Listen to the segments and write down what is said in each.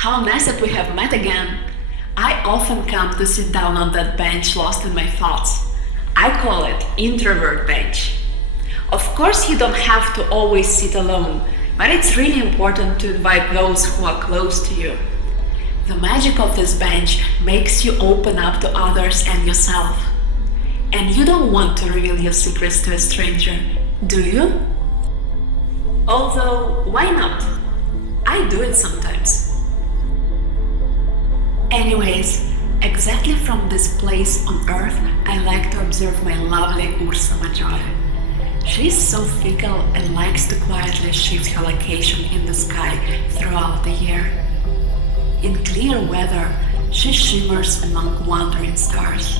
How nice that we have met again. I often come to sit down on that bench lost in my thoughts. I call it introvert bench. Of course, you don't have to always sit alone, but it's really important to invite those who are close to you. The magic of this bench makes you open up to others and yourself. And you don't want to reveal your secrets to a stranger, do you? Although, why not? I do it sometimes. Anyways, exactly from this place on Earth, I like to observe my lovely URSA Majore. She's so fickle and likes to quietly shift her location in the sky throughout the year. In clear weather, she shimmers among wandering stars.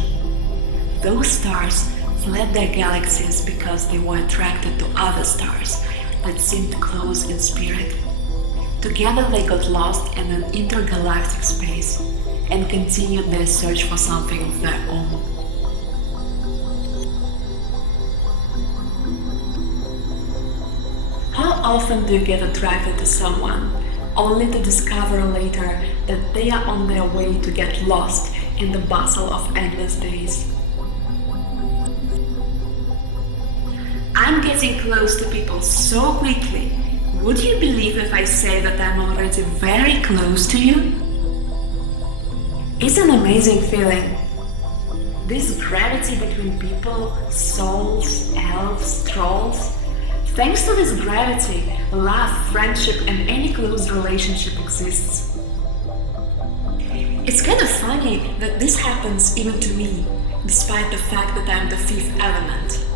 Those stars fled their galaxies because they were attracted to other stars that seemed close in spirit. Together they got lost in an intergalactic space and continued their search for something of their own. How often do you get attracted to someone, only to discover later that they are on their way to get lost in the bustle of endless days? I'm getting close to people so quickly. Would you believe if I say that I'm already very close to you? It's an amazing feeling. This gravity between people, souls, elves, trolls. Thanks to this gravity, love, friendship, and any close relationship exists. It's kind of funny that this happens even to me, despite the fact that I'm the fifth element.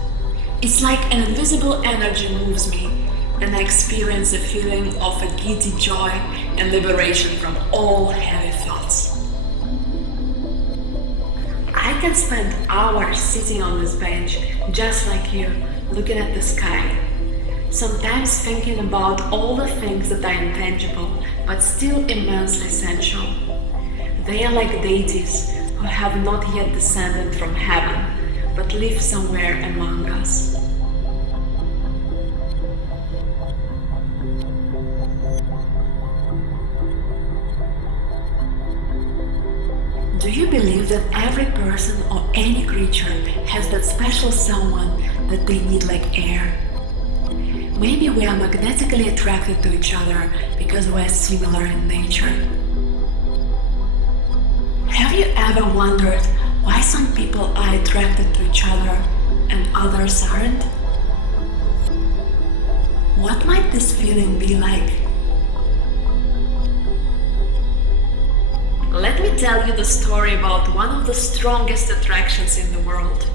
It's like an invisible energy moves me, and I experience a feeling of a giddy joy and liberation from all heavy thoughts. I can spend hours sitting on this bench, just like you, looking at the sky. Sometimes thinking about all the things that are intangible, but still immensely essential. They are like deities who have not yet descended from heaven, but live somewhere among us. Do you believe that every person or any creature has that special someone that they need like air? Maybe we are magnetically attracted to each other because we are similar in nature. Have you ever wondered why some people are attracted to each other and others aren't? What might this feeling be like? Let me tell you the story about one of the strongest attractions in the world.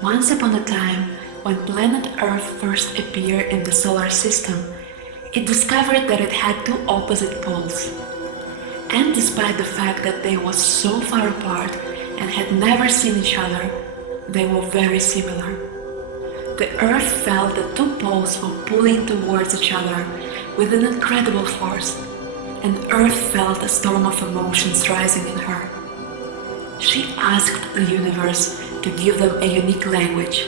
Once upon a time, when planet Earth first appeared in the solar system, it discovered that it had two opposite poles. And despite the fact that they were so far apart and had never seen each other, they were very similar. The Earth felt that two poles were pulling towards each other with an incredible force, and Earth felt a storm of emotions rising in her. She asked the universe to give them a unique language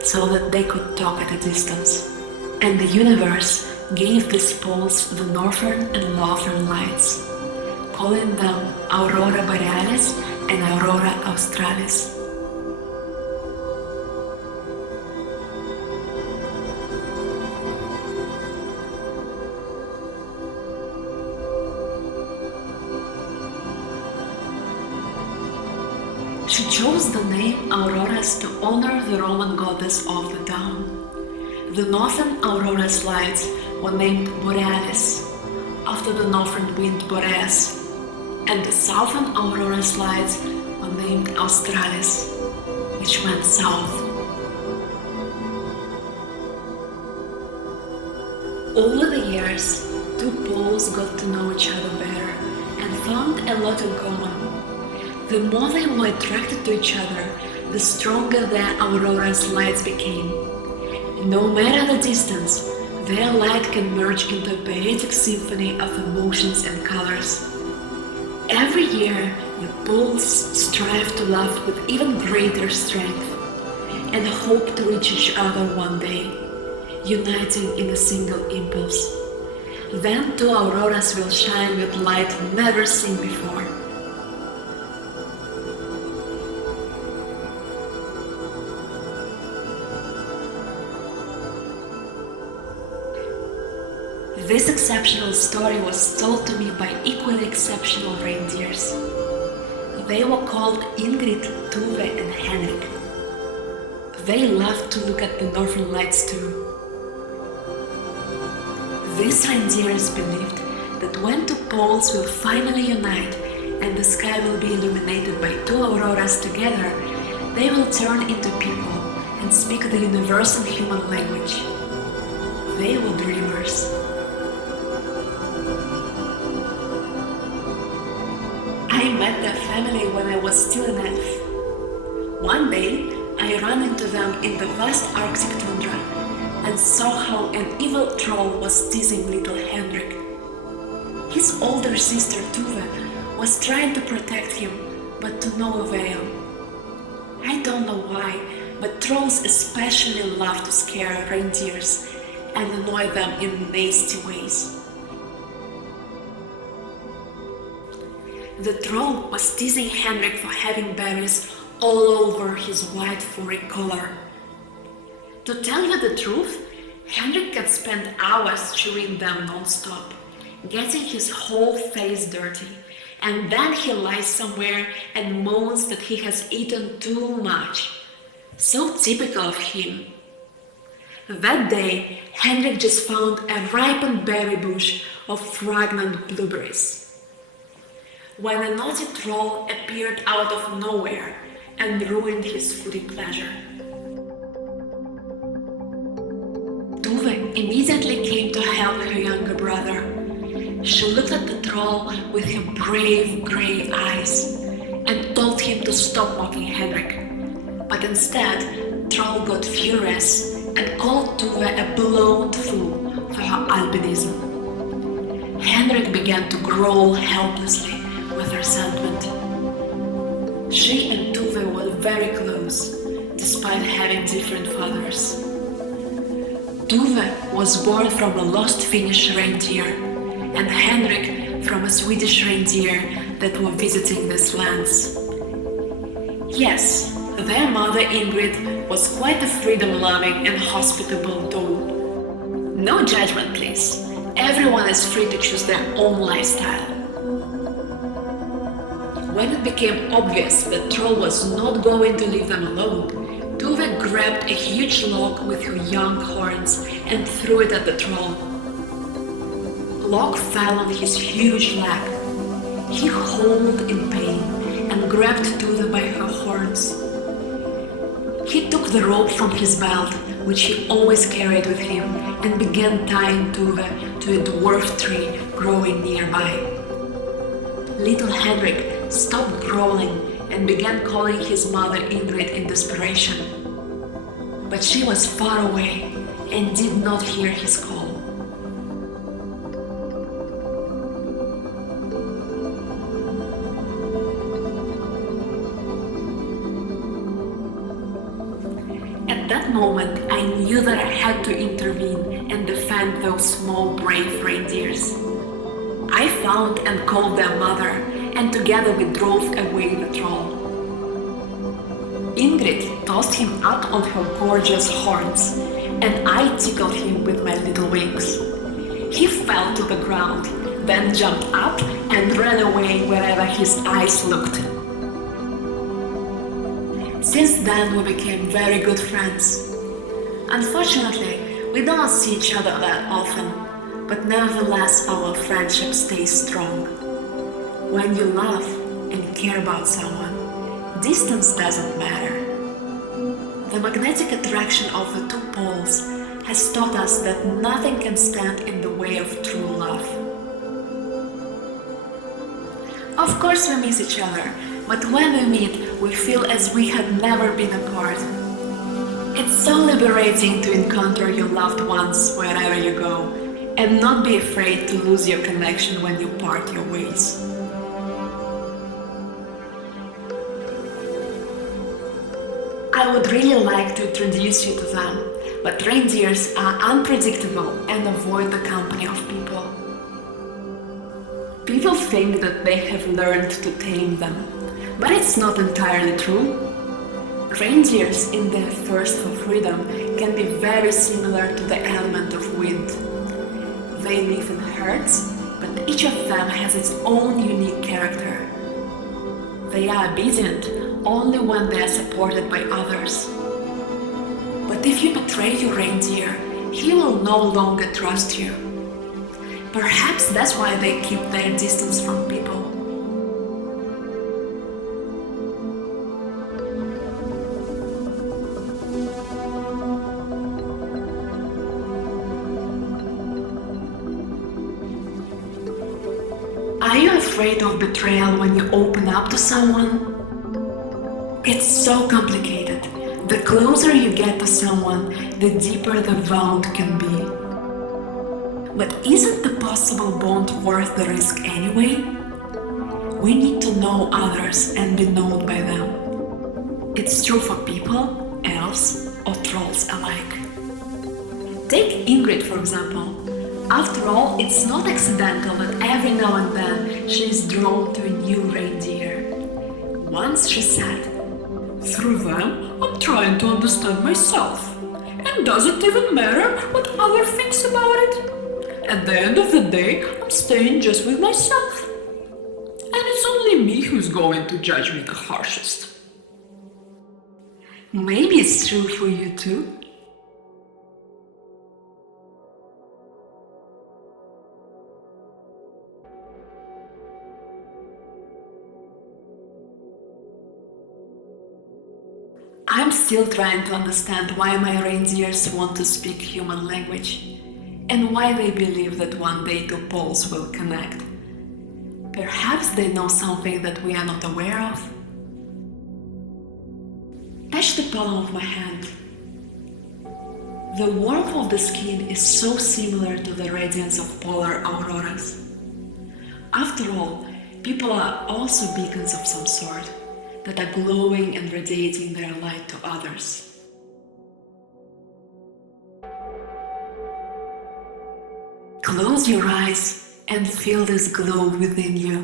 so that they could talk at a distance. And the universe gave these poles the northern and southern lights, calling them Aurora Borealis and Aurora Australis. She chose the name Auroras to honor the Roman goddess of the dawn. The northern Aurora's lights were named Borealis, after the northern wind Boreas, and the southern Aurora's lights were named Australis, which meant south. Over the years, two poles got to know each other better and found a lot in common. The more they were attracted to each other, the stronger their Aurora's lights became. No matter the distance, their light can merge into a poetic symphony of emotions and colors. Every year, the poles strive to love with even greater strength and hope to reach each other one day, uniting in a single impulse. Then two auroras will shine with light never seen before. This exceptional story was told to me by equally exceptional reindeers. They were called Ingrid, Tuve and Henrik. They loved to look at the northern lights too. These reindeers believed that when two poles will finally unite and the sky will be illuminated by two auroras together, they will turn into people and speak the universal human language. They were dreamers. I met their family when I was still an elf. One day, I ran into them in the vast Arctic tundra and saw how an evil troll was teasing little Henrik. His older sister Tuve was trying to protect him, but to no avail. I don't know why, but trolls especially love to scare reindeers and annoy them in nasty ways. The troll was teasing Henrik for having berries all over his white furry collar. To tell you the truth, Henrik can spend hours chewing them non-stop, getting his whole face dirty, and then he lies somewhere and moans that he has eaten too much. So typical of him. That day, Henrik just found a ripened berry bush of fragrant blueberries, when a naughty troll appeared out of nowhere and ruined his foodie pleasure. Tuve immediately came to help her younger brother. She looked at the troll with her brave grey eyes and told him to stop mocking Henrik. But instead, Troll got furious and called Tuve a blown fool for her albinism. Henrik began to growl helplessly with resentment. She and Tuve were very close, despite having different fathers. Tuve was born from a lost Finnish reindeer, and Henrik from a Swedish reindeer that were visiting these lands. Yes, their mother Ingrid was quite a freedom-loving and hospitable doll. No judgment, please. Everyone is free to choose their own lifestyle. When it became obvious that Troll was not going to leave them alone, Tuve grabbed a huge log with her young horns and threw it at the troll. Log fell on his huge leg. He howled in pain and grabbed Tuve by her horns. He took the rope from his belt, which he always carried with him, and began tying Tuve to a dwarf tree growing nearby. Little Henrik stopped growling and began calling his mother Ingrid in desperation. But she was far away and did not hear his call. At that moment, I knew that I had to intervene and defend those small, brave reindeers. I found and called their mother, and together we drove away the troll. Ingrid tossed him out on her gorgeous horns, and I tickled him with my little wings. He fell to the ground, then jumped up and ran away wherever his eyes looked. Since then we became very good friends. Unfortunately, we don't see each other that often, but nevertheless our friendship stays strong. When you love and care about someone, distance doesn't matter. The magnetic attraction of the two poles has taught us that nothing can stand in the way of true love. Of course we miss each other, but when we meet, we feel as we had never been apart. It's so liberating to encounter your loved ones wherever you go, and not be afraid to lose your connection when you part your ways. I would really like to introduce you to them, but reindeers are unpredictable and avoid the company of people. People think that they have learned to tame them, but it's not entirely true. Reindeers in their thirst for freedom can be very similar to the element of wind. They live in herds, but each of them has its own unique character. They are obedient only when they are supported by others. But if you betray your reindeer, he will no longer trust you. Perhaps that's why they keep their distance from people. Are you afraid of betrayal when you open up to someone? It's so complicated. The closer you get to someone, the deeper the bond can be. But isn't the possible bond worth the risk anyway? We need to know others and be known by them. It's true for people, elves, or trolls alike. Take Ingrid, for example. After all, it's not accidental that every now and then she is drawn to a new reindeer. Once she said, "Through them, I'm trying to understand myself. And does it even matter what other thinks about it? At the end of the day, I'm staying just with myself. And it's only me who's going to judge me the harshest." Maybe it's true for you too. I'm still trying to understand why my reindeers want to speak human language, and why they believe that one day two poles will connect. Perhaps they know something that we are not aware of. Touch the palm of my hand. The warmth of the skin is so similar to the radiance of polar auroras. After all, people are also beacons of some sort, that are glowing and radiating their light to others. Close your eyes and feel this glow within you.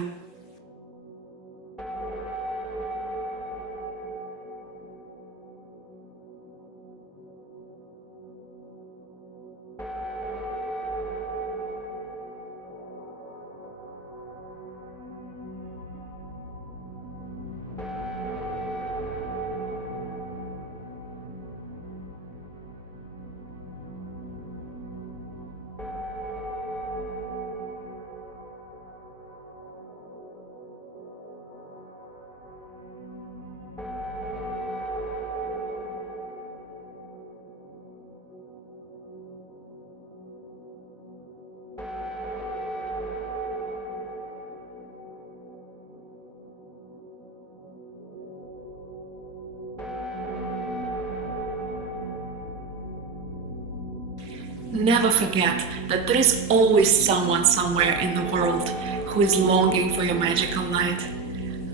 Never forget that there is always someone somewhere in the world who is longing for your magical light,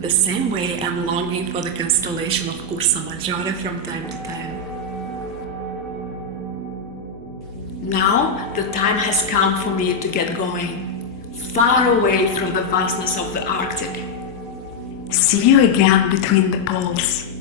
the same way I'm longing for the constellation of Ursa Majore from time to time. Now the time has come for me to get going, far away from the vastness of the Arctic. See you again between the poles.